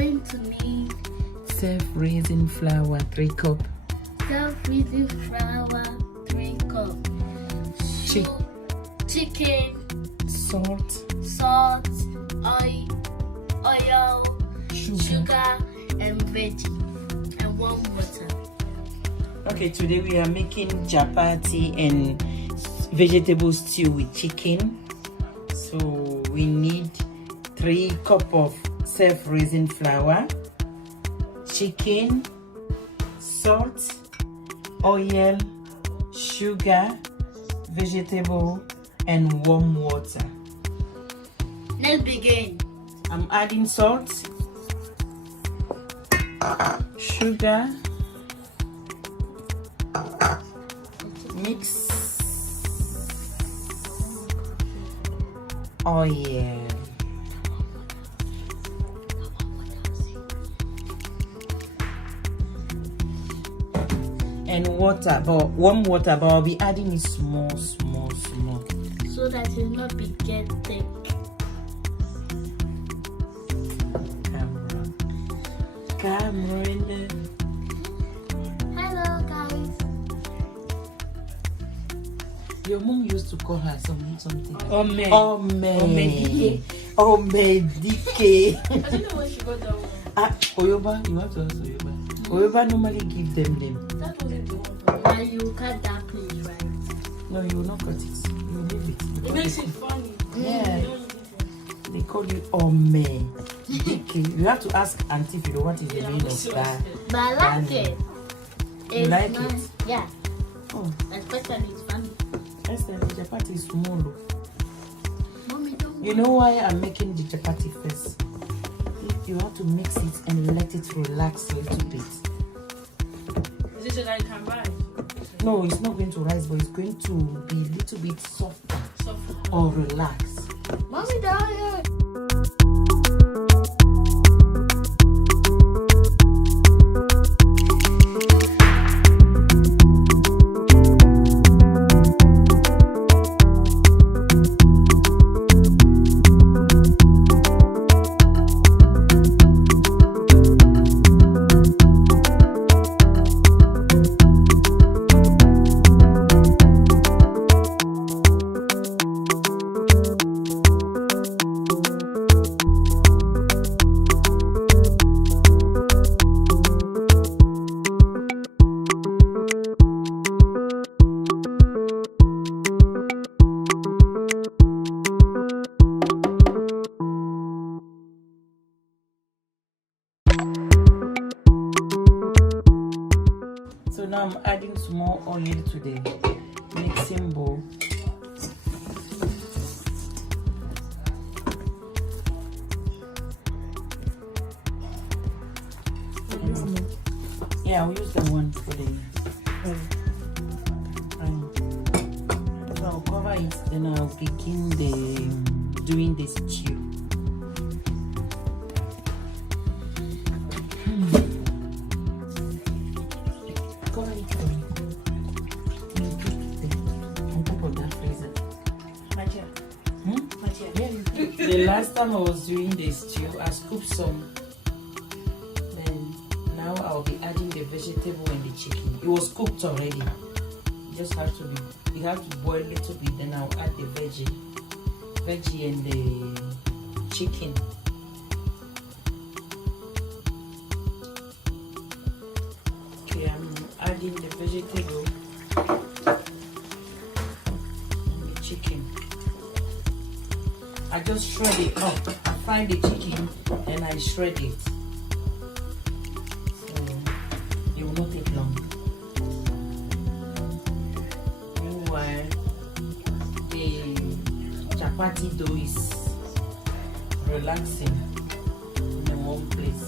going to need self-raising flour 3 cup, self-raising flour 3 cup, chicken, salt, oil, sugar, and veggie, and warm water. Okay, today we are making chapati and vegetable stew with chicken. So we need 3 cup of self-raising flour, chicken, salt, oil, sugar, vegetable, and warm water. Let's begin. I'm adding salt, sugar, mix, oil, and water, but warm water, but I'll be adding it small, so that it will not be get thick. Cameron. Hello guys. Your mom used to call her something. Ome. Dike. I don't know what she got that one. Oyoba, you have to ask Oyoba. Oyoba normally give them. That wasn't the one. Now you cut that place, right? No, you will not cut it. You leave it. It makes it funny. Yeah. They call you Ome. Dike. You have to ask Auntie if you know what is the meaning of that. But I like it. You like it? Yeah. Oh. Especially it's funny. Esther, the chapati is small. Mommy, don't. You know why I'm making the chapati first? You have to mix it and let it relax a little bit. Is it so that it can rise? No, it's not going to rise, but it's going to be a little bit softer or relax. Mommy, down. So now I'm adding small oil to the mixing bowl. Yeah, I'll use the one for the so I'll cover it, then I'll begin doing the stew. Cover it for me. On top of that freezer. Yeah. The last time I was doing the stew, I scooped some. Then now I'll be adding the vegetable and the chicken. It was cooked already. You just have to boil a little bit. Then I'll add the veggie and the chicken. Okay, I'm adding the vegetable and the chicken. I just shred it up. I fry the chicken and I shred it. So it will not take long. Meanwhile, the chapati dough is relaxing in one place.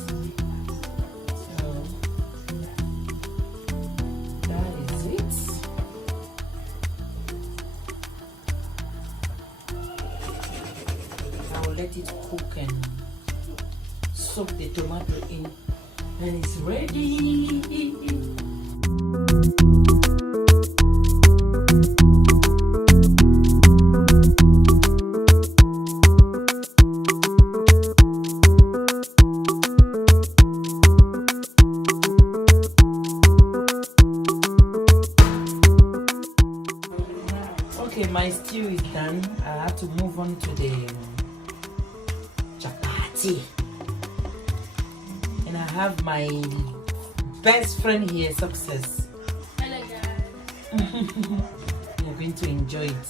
So that is it. I will let it cook and soak the tomato in, and it's ready. done, I have to move on to the chapati. And I have my best friend here, Success. Hello guys. You're going to enjoy it.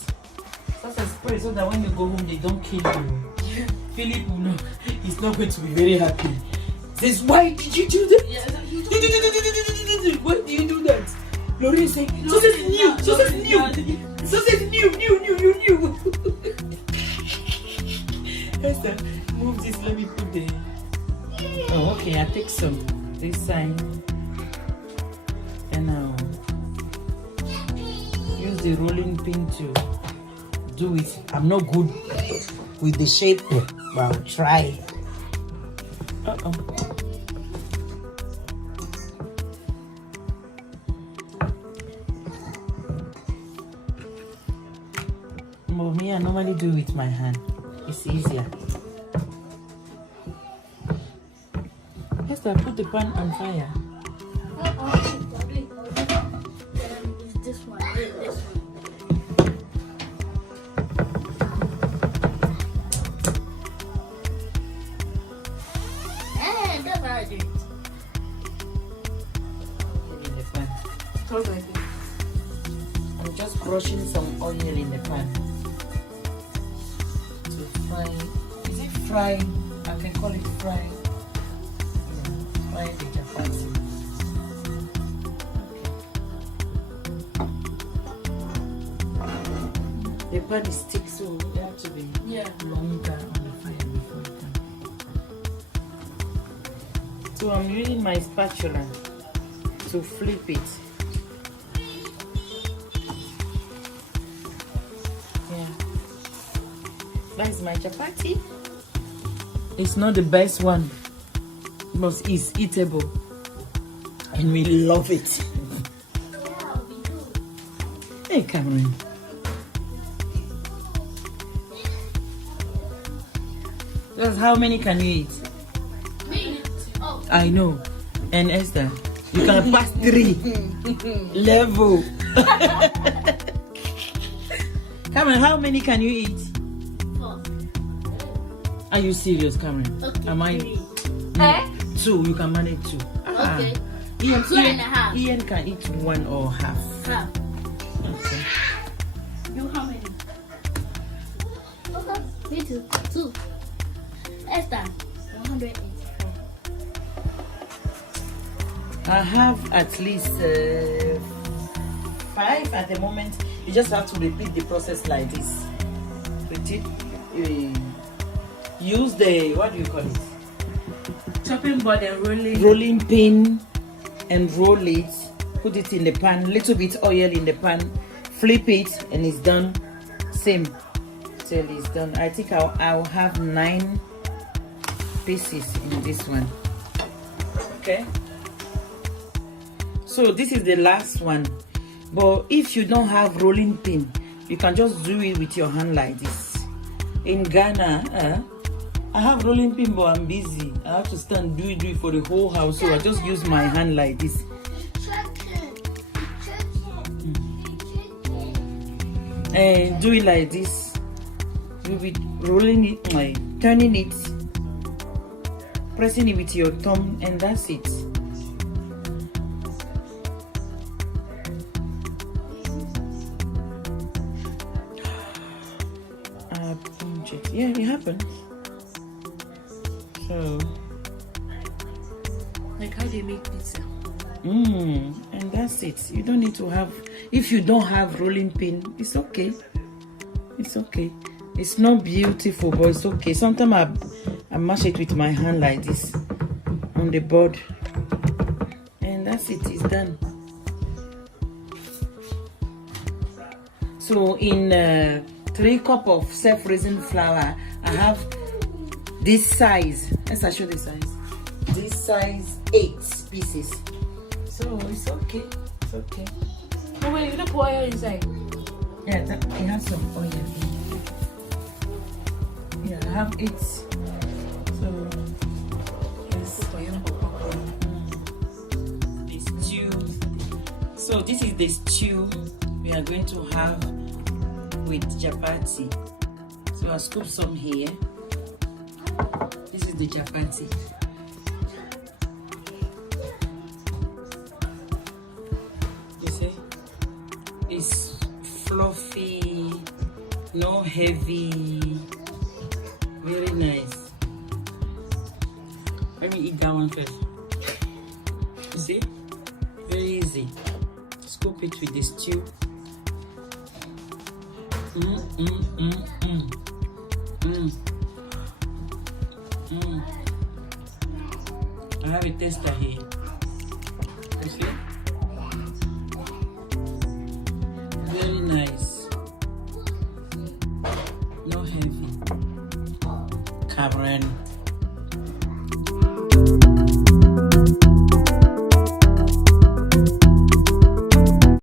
Success, pray so that when you go home, they don't kill you. Philip will know. He's not going to be very happy. Says, why did you do that? Yes, Why do you do that? Lorraine say, Success is new. Success is new. Success is new. Esther, move this. Let me put the. Oh, okay. I take some. This side. And now use the rolling pin to do it. I'm not good with the shape, but I'll try. But me, I normally do it with my hand. It's easier. Esther, put the pan on fire. It's this one. This one. That's how I do it. In the pan. Okay. I'm just brushing some oil in the pan to fry. Is it fry? I can call it fry. Yeah, fry the chapati. The pan is thick, so it has to be longer on the fire before it done. So I'm using my spatula to flip it. That is my chapati. It's not the best one, but it's eatable, and we love it. Hey, Cameron. That's how many can you eat? Me? Oh. I know. And Esther, you can pass 3 level. Cameron, how many can you eat? 4. Are you serious, Cameron? Okay. Am I? 3. 2. You can manage 2. Okay. Ian, 2.5. Ian can eat 1 or half. Half. Okay. You how many? Okay. Me too. 2. Esther, 184. I have at least 5 at the moment. You just have to repeat the process like this. Repeat. Use the, what do you call it? Chopping board and rolling. Rolling pin and roll it. Put it in the pan. Little bit oil in the pan. Flip it and it's done. Same till it's done. I think I'll have 9 pieces in this one. Okay. So this is the last one. But if you don't have rolling pin, you can just do it with your hand like this. In Ghana, I have rolling pin, but I'm busy. I have to stand do it for the whole house, so I just use my hand like this. And do it like this. Do it, rolling it, like turning it, pressing it with your thumb, and that's it. Yeah, it happens. So, Like how they make pizza. And that's it. You don't need to have. If you don't have rolling pin, it's okay. It's okay. It's not beautiful, but it's okay. Sometimes I mash it with my hand like this on the board, and that's it. It's done. So in 3 cups of self-raising flour, I have this size. Let's show the size. This size 8 pieces. So it's okay. It's okay. Oh wait, you don't put oil inside. Yeah, it has some oil. Yeah, I have 8. So the stew. So this is the stew we are going to have with chapati. So I'll scoop some here. This is the chapati. You see? It's fluffy, no heavy, very nice. Let me eat that one first. You see? Very easy. Scoop it with the stew. I have a tester here. You see? Very nice. No heavy. Karen.